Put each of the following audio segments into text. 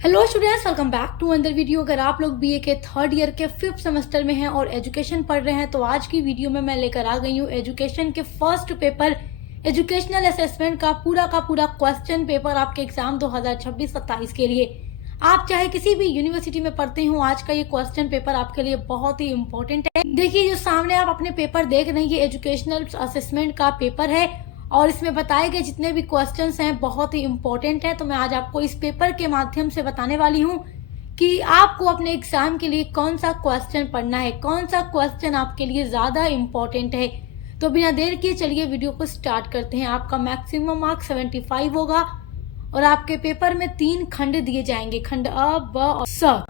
Hello students, welcome back to another video. अगर आप लोग बीए के थर्ड ईयर के 5th सेमेस्टर में हैं और एजुकेशन पढ़ रहे हैं तो आज की वीडियो में मैं लेकर आ गई हूँ एजुकेशन के फर्स्ट पेपर एजुकेशनल असेसमेंट का पूरा क्वेश्चन पेपर आपके एग्जाम 2026-27 के लिए। आप चाहे किसी भी यूनिवर्सिटी में पढ़ते हो, आज का ये क्वेश्चन पेपर आपके लिए बहुत ही इम्पोर्टेंट है। देखिए, जो सामने आप अपने पेपर देख रहे हैं ये एजुकेशनल असेसमेंट का पेपर है और इसमें बताए गए जितने भी क्वेश्चंस हैं बहुत ही इम्पोर्टेंट है। तो मैं आज आपको इस पेपर के माध्यम से बताने वाली हूँ कि आपको अपने एग्जाम के लिए कौन सा क्वेश्चन पढ़ना है, कौन सा क्वेश्चन आपके लिए ज्यादा इम्पोर्टेंट है। तो बिना देर किए चलिए वीडियो को स्टार्ट करते हैं। आपका मैक्सिमम मार्क्स 75 होगा और आपके पेपर में 3 खंड दिए जाएंगे, खंड अ, ब और स।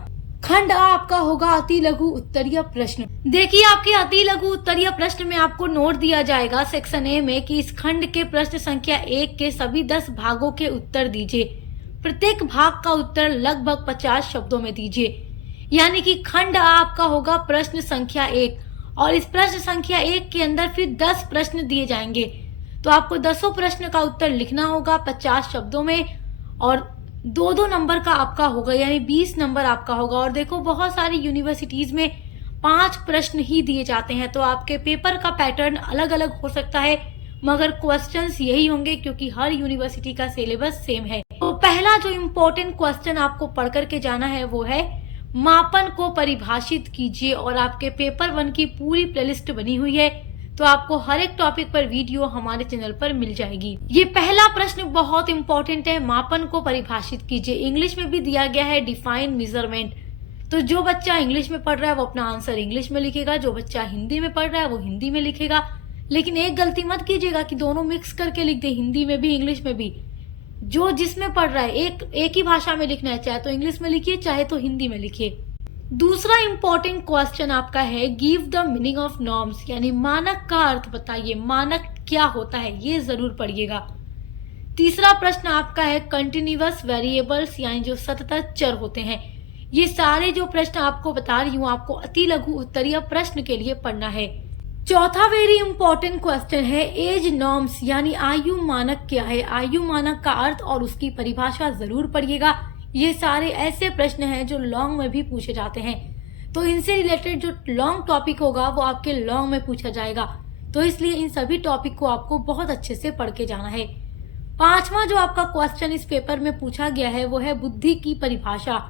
खंड आ आपका होगा अति लघु उत्तरीय प्रश्न। देखिए, आपके अति लघु उत्तरीय प्रश्न में आपको नोट दिया जाएगा सेक्शन ए में कि इस खंड के प्रश्न संख्या 1 के सभी 10 भागों के उत्तर दीजिए। प्रत्येक भाग का उत्तर लगभग 50 शब्दों में दीजिए। यानी कि खंड आ आपका होगा प्रश्न संख्या 1 और इस प्रश्न संख्या 1 के अंदर फिर 10 प्रश्न दिए जाएंगे। तो आपको 10 प्रश्न का उत्तर लिखना होगा 50 शब्दों में और 2-2 नंबर का आपका होगा, यानी 20 नंबर आपका होगा। और देखो, बहुत सारी यूनिवर्सिटीज में 5 प्रश्न ही दिए जाते हैं, तो आपके पेपर का पैटर्न अलग अलग हो सकता है मगर क्वेश्चंस यही होंगे क्योंकि हर यूनिवर्सिटी का सिलेबस सेम है। तो पहला जो इम्पोर्टेंट क्वेश्चन आपको पढ़ करके जाना है वो है मापन को परिभाषित कीजिए। और आपके पेपर 1 की पूरी प्लेलिस्ट बनी हुई है, तो आपको हर एक टॉपिक पर वीडियो हमारे चैनल पर मिल जाएगी। ये पहला प्रश्न बहुत इंपॉर्टेंट है, मापन को परिभाषित कीजिए। इंग्लिश में भी दिया गया है डिफाइन मेजरमेंट। तो जो बच्चा इंग्लिश में पढ़ रहा है वो अपना आंसर इंग्लिश में लिखेगा, जो बच्चा हिंदी में पढ़ रहा है वो हिंदी में लिखेगा। लेकिन एक गलती मत कीजिएगा कि दोनों मिक्स करके लिख दे, हिंदी में भी इंग्लिश में भी। जो जिसमें पढ़ रहा है एक ही भाषा में लिखना है, चाहे तो इंग्लिश में लिखिए चाहे तो हिंदी में लिखिए। दूसरा इंपॉर्टेंट क्वेश्चन आपका है give the meaning of norms, यानी मानक का अर्थ बताइए। मानक क्या होता है ये जरूर पढ़िएगा। तीसरा प्रश्न आपका है कंटिन्यूअस वेरिएबल्स, यानी जो सतत चर होते हैं। ये सारे जो प्रश्न आपको बता रही हूँ आपको अति लघु उत्तरीय प्रश्न के लिए पढ़ना है। चौथा वेरी इंपॉर्टेंट क्वेश्चन है एज नॉर्म्स, यानी आयु मानक क्या है। आयु मानक का अर्थ और उसकी परिभाषा जरूर पढ़िएगा। ये सारे ऐसे प्रश्न हैं जो लॉन्ग में भी पूछे जाते हैं, तो इनसे रिलेटेड जो लॉन्ग टॉपिक होगा वो आपके लॉन्ग में पूछा जाएगा। तो इसलिए इन सभी टॉपिक को आपको बहुत अच्छे से पढ़ के जाना है। पांचवा जो आपका क्वेश्चन इस पेपर में पूछा गया है वो है बुद्धि की परिभाषा,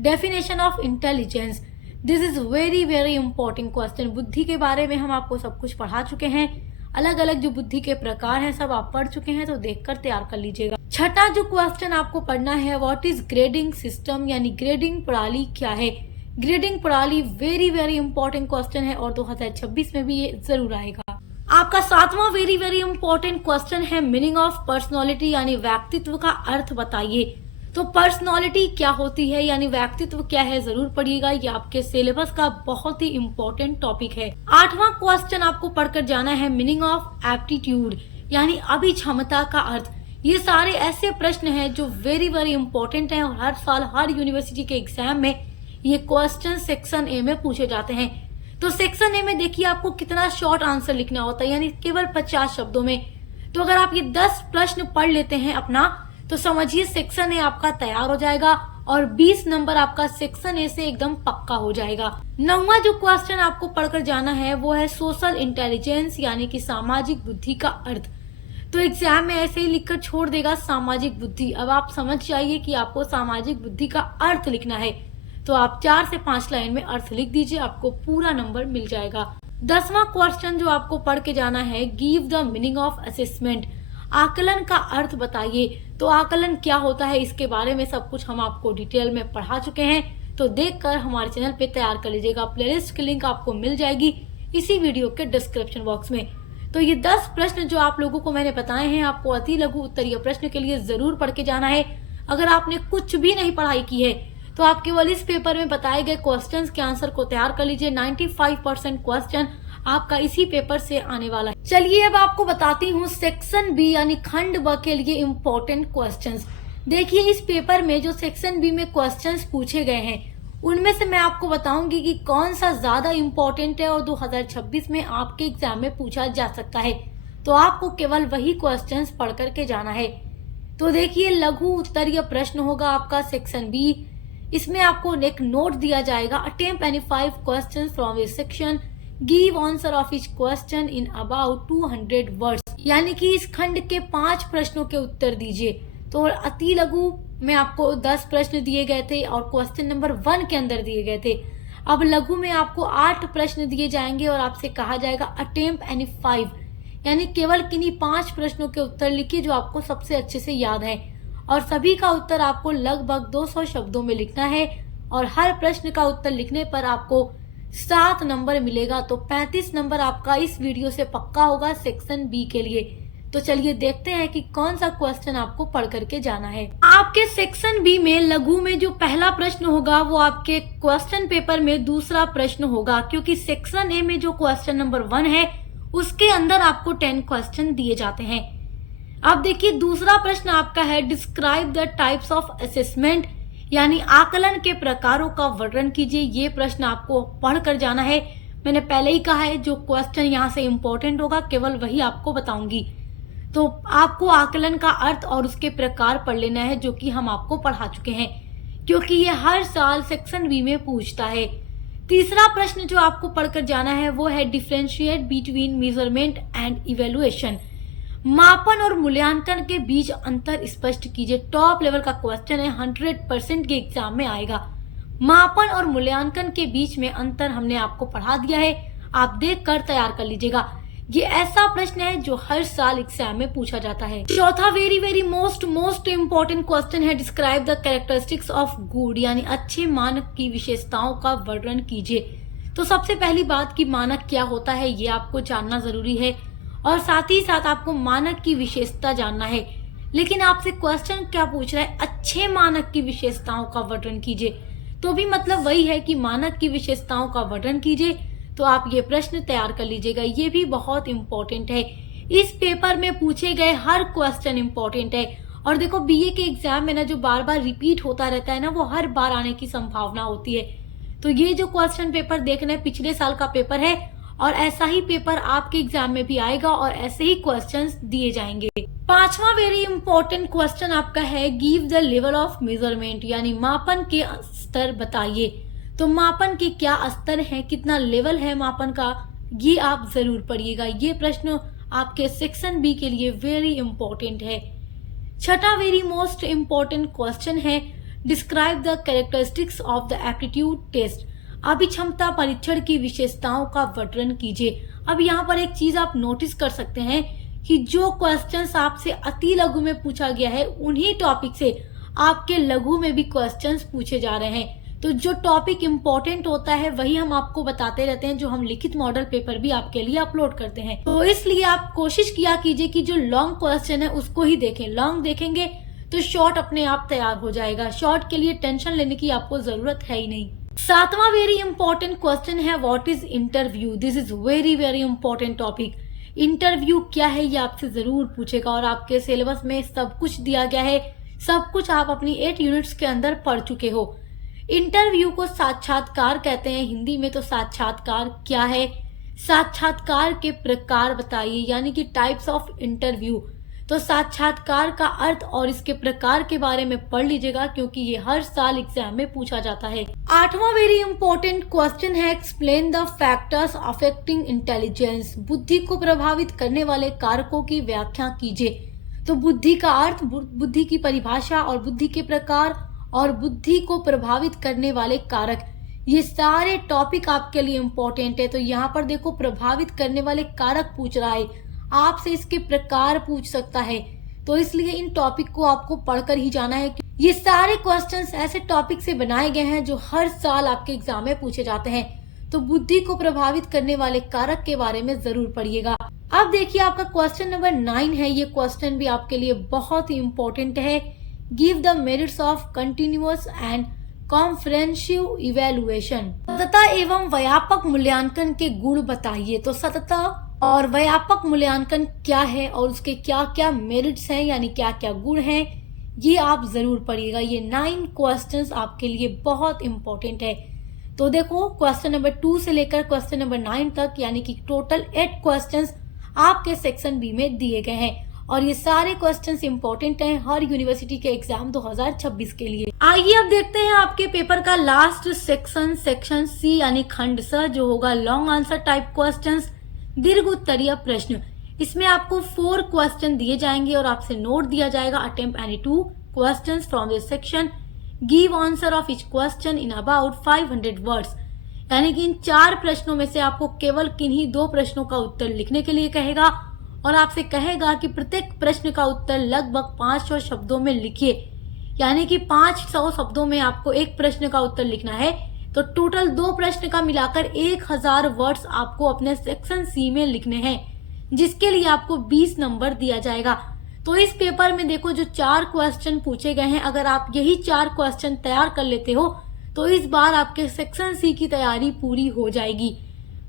definition of intelligence. This is very very important question. बुद्धि के बारे में हम आपको सब कुछ पढ़ा चुके हैं, अलग अलग जो बुद्धि के प्रकार हैं सब आप पढ़ चुके हैं, तो देखकर तैयार कर लीजिएगा। छठा जो क्वेश्चन आपको पढ़ना है व्हाट इज ग्रेडिंग सिस्टम, यानी ग्रेडिंग प्रणाली क्या है। ग्रेडिंग प्रणाली वेरी वेरी इंपॉर्टेंट क्वेश्चन है और 2026 में भी ये जरूर आएगा। आपका सातवां वेरी वेरी इंपॉर्टेंट क्वेश्चन है मीनिंग ऑफ पर्सनैलिटी, यानी व्यक्तित्व का अर्थ बताइए। तो पर्सनैलिटी क्या होती है, यानी व्यक्तित्व क्या है, जरूर पढ़िएगा। ये आपके सिलेबस का बहुत ही इंपॉर्टेंट टॉपिक है। आठवां क्वेश्चन आपको पढ़कर जाना है मीनिंग ऑफ एप्टीट्यूड, यानी अभिक्षमता का अर्थ। ये सारे ऐसे प्रश्न हैं जो वेरी वेरी इंपॉर्टेंट हैं और हर साल हर यूनिवर्सिटी के एग्जाम में ये क्वेश्चन सेक्शन ए में पूछे जाते हैं। तो सेक्शन ए में देखिए आपको कितना शॉर्ट आंसर लिखना होता है, यानी केवल 50 शब्दों में। तो अगर आप ये 10 प्रश्न पढ़ लेते हैं अपना, तो समझिए सेक्शन ए आपका तैयार हो जाएगा और 20 नंबर आपका सेक्शन ए से एकदम पक्का हो जाएगा। 9वां जो क्वेश्चन आपको पढ़कर जाना है वो है सोशल इंटेलिजेंस, यानी कि सामाजिक बुद्धि का अर्थ। तो एग्जाम में ऐसे ही लिखकर छोड़ देगा सामाजिक बुद्धि। अब आप समझ जाइए कि आपको सामाजिक बुद्धि का अर्थ लिखना है, तो आप 4 से 5 लाइन में अर्थ लिख दीजिए, आपको पूरा नंबर मिल जाएगा। 10वां क्वेश्चन जो आपको पढ़ के जाना है give the meaning of assessment, आकलन का अर्थ बताइए। तो आकलन क्या होता है इसके बारे में सब कुछ हम आपको डिटेल में पढ़ा चुके हैं, तो देखकर हमारे चैनल पे तैयार कर लीजिएगा। प्लेलिस्ट की लिंक आपको मिल जाएगी इसी वीडियो के डिस्क्रिप्शन बॉक्स में। तो ये 10 प्रश्न जो आप लोगों को मैंने बताए हैं आपको अति लघु उत्तरीय प्रश्न के लिए जरूर पढ़ के जाना है। अगर आपने कुछ भी नहीं पढ़ाई की है तो आप केवल इस पेपर में बताए गए क्वेश्चंस के आंसर को तैयार कर लीजिए। 95% क्वेश्चन आपका इसी पेपर से आने वाला है। चलिए अब आपको बताती हूँ सेक्शन बी यानी खंड ब के लिए इम्पोर्टेंट क्वेश्चंस। देखिए, इस पेपर में जो सेक्शन बी में क्वेश्चंस पूछे गए हैं उनमें से मैं आपको बताऊंगी कि कौन सा ज्यादा इम्पोर्टेंट है और 2026 में आपके एग्जाम में पूछा जा सकता है। तो आपको केवल वही क्वेश्चंस पढ़ करके जाना है। तो देखिए लघु उत्तरीय प्रश्न होगा आपका सेक्शन बी। इसमें आपको एक नोट दिया जाएगा, attempt any 5 questions from A section, give answer of each question in about 200 words, यानी कि इस खंड के 5 प्रश्नों के उत्तर दीजिए। तो अति लघु में आपको 10 प्रश्न दिए गए थे और क्वेश्चन नंबर 1 के अंदर दिए गए थे। अब लघु में आपको 8 प्रश्न दिए जाएंगे और आपसे कहा जाएगा अटेम्प्ट एनी 5, यानी केवल किन्हीं 5 प्रश्नों के उत्तर लिखिए जो आपको सबसे अच्छे से याद है, और सभी का उत्तर आपको लगभग 200 शब्दों में लिखना है और हर प्रश्न का उत्तर लिखने पर आपको 7 नंबर मिलेगा। तो 35 नंबर आपका इस वीडियो से पक्का होगा सेक्शन बी के लिए। तो चलिए देखते हैं कि कौन सा क्वेश्चन आपको पढ़ करके जाना है। आपके सेक्शन बी में लघु में जो पहला प्रश्न होगा वो आपके क्वेश्चन पेपर में दूसरा प्रश्न होगा, क्योंकि सेक्शन ए में जो क्वेश्चन नंबर 1 है उसके अंदर आपको 10 क्वेश्चन दिए जाते हैं। अब देखिए दूसरा प्रश्न आपका है describe the types of assessment, यानी आकलन के प्रकारों का वर्णन कीजिए। ये प्रश्न आपको पढ़ कर जाना है। मैंने पहले ही कहा है जो क्वेश्चन यहाँ से इम्पोर्टेंट होगा केवल वही आपको बताऊंगी। तो आपको आकलन का अर्थ और उसके प्रकार पढ़ लेना है, जो कि हम आपको पढ़ा चुके हैं, क्योंकि ये हर साल सेक्शन बी में पूछता है। तीसरा प्रश्न जो आपको पढ़कर जाना है वो है differentiate between measurement and evaluation, मापन और मूल्यांकन के बीच अंतर स्पष्ट कीजिए। टॉप लेवल का क्वेश्चन है, 100% के एग्जाम में आएगा। मापन और मूल्यांकन के बीच में अंतर हमने आपको पढ़ा दिया है, आप देख कर तैयार कर लीजिएगा। ये ऐसा प्रश्न है जो हर साल एग्जाम में पूछा जाता है। चौथा वेरी मोस्ट इम्पोर्टेंट क्वेश्चन है describe the characteristics of good, यानी अच्छे मानक की विशेषताओं का वर्णन कीजिए। तो सबसे पहली बात कि मानक क्या होता है ये आपको जानना जरूरी है, और साथ ही साथ आपको मानक की विशेषता जानना है। लेकिन आपसे क्वेश्चन क्या पूछ रहा है, अच्छे मानक की विशेषताओं का वर्णन कीजिए। तो भी मतलब वही है कि मानक की विशेषताओं का वर्णन कीजिए। तो आप ये प्रश्न तैयार कर लीजिएगा, ये भी बहुत इम्पोर्टेंट है। इस पेपर में पूछे गए हर क्वेश्चन इम्पोर्टेंट है। और देखो बीए के एग्जाम में ना जो बार बार रिपीट होता रहता है ना, वो हर बार आने की संभावना होती है। तो ये जो क्वेश्चन पेपर देखना है पिछले साल का पेपर है, और ऐसा ही पेपर आपके एग्जाम में भी आएगा और ऐसे ही क्वेश्चंस दिए जाएंगे। पांचवा वेरी इंपॉर्टेंट क्वेश्चन आपका है give the level of measurement, यानी मापन के स्तर बताइए। तो मापन के क्या स्तर है, कितना लेवल है मापन का, ये आप जरूर पढ़िएगा। ये प्रश्न आपके सेक्शन बी के लिए वेरी इंपॉर्टेंट है। छठा वेरी मोस्ट इम्पोर्टेंट क्वेश्चन है describe the characteristics of the aptitude test, अभिक्षमता परीक्षण की विशेषताओं का वर्णन कीजिए। अब यहाँ पर एक चीज आप नोटिस कर सकते हैं कि जो क्वेश्चंस आपसे अति लघु में पूछा गया है उन्हीं टॉपिक से आपके लघु में भी क्वेश्चंस पूछे जा रहे हैं। तो जो टॉपिक इम्पोर्टेंट होता है वही हम आपको बताते रहते हैं, जो हम लिखित मॉडल पेपर भी आपके लिए अपलोड करते हैं। तो इसलिए आप कोशिश किया कीजिए कि जो लॉन्ग क्वेश्चन है उसको ही देखें। लॉन्ग देखेंगे तो शॉर्ट अपने आप तैयार हो जाएगा। शॉर्ट के लिए टेंशन लेने की आपको जरूरत है ही नहीं। सातवां वेरी इंपॉर्टेंट क्वेश्चन है what is interview. This is very important topic. Interview क्या है ये आपसे जरूर पूछेगा, और आपके सिलेबस में सब कुछ दिया गया है, सब कुछ आप अपनी 8 यूनिट्स के अंदर पढ़ चुके हो। इंटरव्यू को साक्षात्कार कहते हैं हिंदी में। तो साक्षात्कार क्या है, साक्षात्कार के प्रकार बताइए, यानी कि टाइप्स ऑफ इंटरव्यू। तो साक्षात्कार का अर्थ और इसके प्रकार के बारे में पढ़ लीजिएगा, क्योंकि ये हर साल एग्जाम में पूछा जाता है। आठवां वेरी इंपॉर्टेंट क्वेश्चन है explain the factors affecting intelligence, बुद्धि को प्रभावित करने वाले कारकों की व्याख्या कीजिए। तो बुद्धि का अर्थ, बुद्धि की परिभाषा और बुद्धि के प्रकार और बुद्धि को प्रभावित करने वाले कारक, ये सारे टॉपिक आपके लिए इम्पोर्टेंट है। तो यहाँ पर देखो प्रभावित करने वाले कारक पूछ रहा है, आपसे इसके प्रकार पूछ सकता है। तो इसलिए इन टॉपिक को आपको पढ़कर ही जाना है। ये सारे क्वेश्चंस ऐसे टॉपिक से बनाए गए हैं जो हर साल आपके एग्जाम में पूछे जाते हैं। तो बुद्धि को प्रभावित करने वाले कारक के बारे में जरूर पढ़िएगा। अब देखिए आपका क्वेश्चन नंबर 9 है। ये क्वेश्चन भी आपके लिए बहुत ही इम्पोर्टेंट है। Give the merits of continuous and comprehensive evaluation, सतत एवं व्यापक मूल्यांकन के गुण बताइए। तो सतत और व्यापक मूल्यांकन क्या है और उसके क्या क्या मेरिट्स हैं, यानी क्या क्या गुण हैं, ये आप जरूर पढ़िएगा। ये 9 क्वेश्चंस आपके लिए बहुत इंपॉर्टेंट है। तो देखो क्वेश्चन नंबर 2 से लेकर क्वेश्चन नंबर 9 तक, यानी कि टोटल 8 क्वेश्चंस आपके सेक्शन बी में दिए गए हैं। और ये सारे क्वेश्चंस इंपॉर्टेंट हैं हर यूनिवर्सिटी के एग्जाम 2026 के लिए। आइए अब देखते हैं आपके पेपर का लास्ट सेक्शन सी यानी खंड स, जो होगा लॉन्ग आंसर टाइप क्वेश्चंस, दीर्घ उत्तरीय प्रश्न। इसमें आपको 4 क्वेश्चन दिए जाएंगे और आपसे नोट दिया जाएगा attempt any 2 questions from this section, give answer of each question in about 500 words. यानी कि इन 4 प्रश्नों में से आपको केवल किन्हीं 2 प्रश्नों का उत्तर लिखने के लिए कहेगा और आपसे कहेगा कि प्रत्येक प्रश्न का उत्तर लगभग 500 शब्दों में लिखिए। यानी कि 500 शब्दों में आपको एक प्रश्न का उत्तर लिखना है, तो टोटल 2 प्रश्न का मिलाकर 1000 वर्ड्स आपको अपने सेक्शन सी में लिखने हैं, जिसके लिए आपको 20 नंबर दिया जाएगा। तो इस पेपर में देखो जो 4 क्वेश्चन पूछे गए हैं, अगर आप यही 4 क्वेश्चन तैयार कर लेते हो तो इस बार आपके सेक्शन सी की तैयारी पूरी हो जाएगी।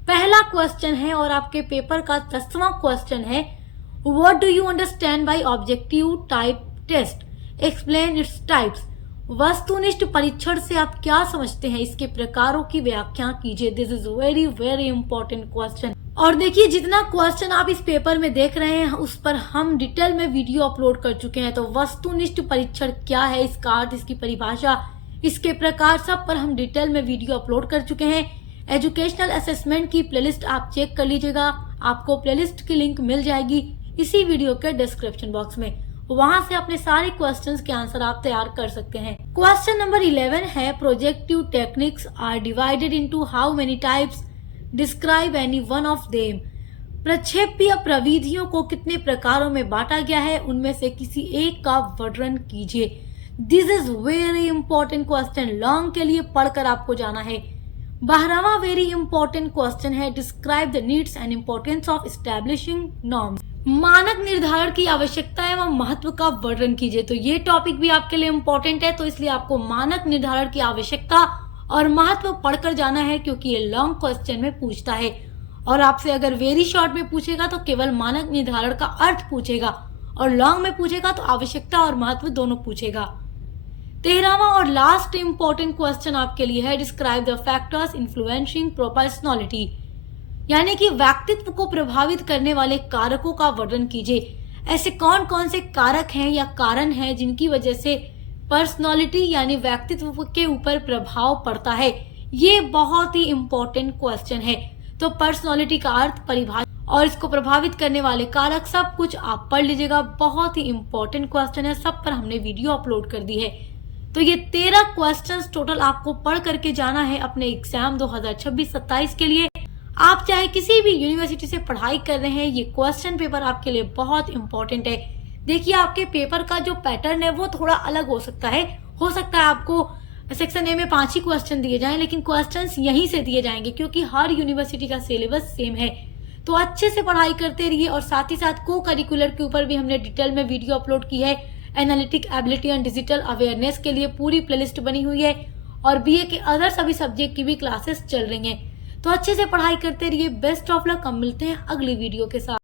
पहला क्वेश्चन है और आपके पेपर का 10वां क्वेश्चन है, what do you understand by objective type test, explain its types. वस्तुनिष्ठ परीक्षण से आप क्या समझते हैं, इसके प्रकारों की व्याख्या कीजिए। This is very very important question. और देखिए जितना क्वेश्चन आप इस पेपर में देख रहे हैं उस पर हम डिटेल में वीडियो अपलोड कर चुके हैं। तो वस्तुनिष्ठ परीक्षण क्या है, इसका अर्थ, इसकी परिभाषा, इसके प्रकार सब पर हम डिटेल में वीडियो अपलोड कर चुके हैं। एजुकेशनल असेसमेंट की प्लेलिस्ट आप चेक कर लीजिएगा, आपको प्लेलिस्ट की लिंक मिल जाएगी इसी वीडियो के डिस्क्रिप्शन बॉक्स में, वहां से अपने सारे क्वेश्चंस के आंसर आप तैयार कर सकते हैं। क्वेश्चन नंबर 11 है, projective techniques are divided into how many types, describe any one of them. प्रक्षेपीय प्रविधियों को कितने प्रकारों में बांटा गया है, उनमें से किसी एक का वर्णन कीजिए। This is very important question, long के लिए पढ़कर आपको जाना है। 12वां वेरी इंपॉर्टेंट क्वेश्चन है, describe the needs and importance of establishing norms. मानक निर्धारण की आवश्यकता एवं महत्व का वर्णन कीजिए। तो ये टॉपिक भी आपके लिए इम्पोर्टेंट है, तो इसलिए आपको मानक निर्धारण की आवश्यकता और महत्व पढ़कर जाना है, क्योंकि ये लॉन्ग क्वेश्चन में पूछता है। और आपसे अगर वेरी शॉर्ट में पूछेगा तो केवल मानक निर्धारण का अर्थ पूछेगा, और लॉन्ग में पूछेगा तो आवश्यकता और महत्व दोनों पूछेगा। 13वां और लास्ट इंपॉर्टेंट क्वेश्चन आपके लिए है, describe the factors influencing personality. यानी कि व्यक्तित्व को प्रभावित करने वाले कारकों का वर्णन कीजिए। ऐसे कौन कौन से कारक हैं या कारण हैं जिनकी वजह से पर्सनालिटी यानी व्यक्तित्व के ऊपर प्रभाव पड़ता है। ये बहुत ही इंपॉर्टेंट क्वेश्चन है। तो पर्सनालिटी का अर्थ, परिभाषा और इसको प्रभावित करने वाले कारक सब कुछ आप पढ़ लीजिएगा। बहुत ही इंपॉर्टेंट क्वेश्चन है, सब पर हमने वीडियो अपलोड कर दी है। तो ये 13 क्वेश्चंस टोटल आपको पढ़ करके जाना है अपने एग्जाम 2026-27 के लिए। आप चाहे किसी भी यूनिवर्सिटी से पढ़ाई कर रहे हैं, ये क्वेश्चन पेपर आपके लिए बहुत इंपॉर्टेंट है। देखिए आपके पेपर का जो पैटर्न है वो थोड़ा अलग हो सकता है। आपको सेक्शन ए में 5 ही क्वेश्चन दिए जाएं, लेकिन क्वेश्चंस यहीं से दिए जाएंगे क्योंकि हर यूनिवर्सिटी का सिलेबस सेम है। तो अच्छे से पढ़ाई करते रहिए। और साथ ही साथ को करिकुलर के ऊपर भी हमने डिटेल में वीडियो अपलोड की है। Analytic ability and digital awareness के लिए पूरी प्लेलिस्ट बनी हुई है, और बीए के अदर सभी सब्जेक्ट की भी क्लासेस चल रही हैं। तो अच्छे से पढ़ाई करते रहिए। Best of luck. हम मिलते हैं अगली वीडियो के साथ।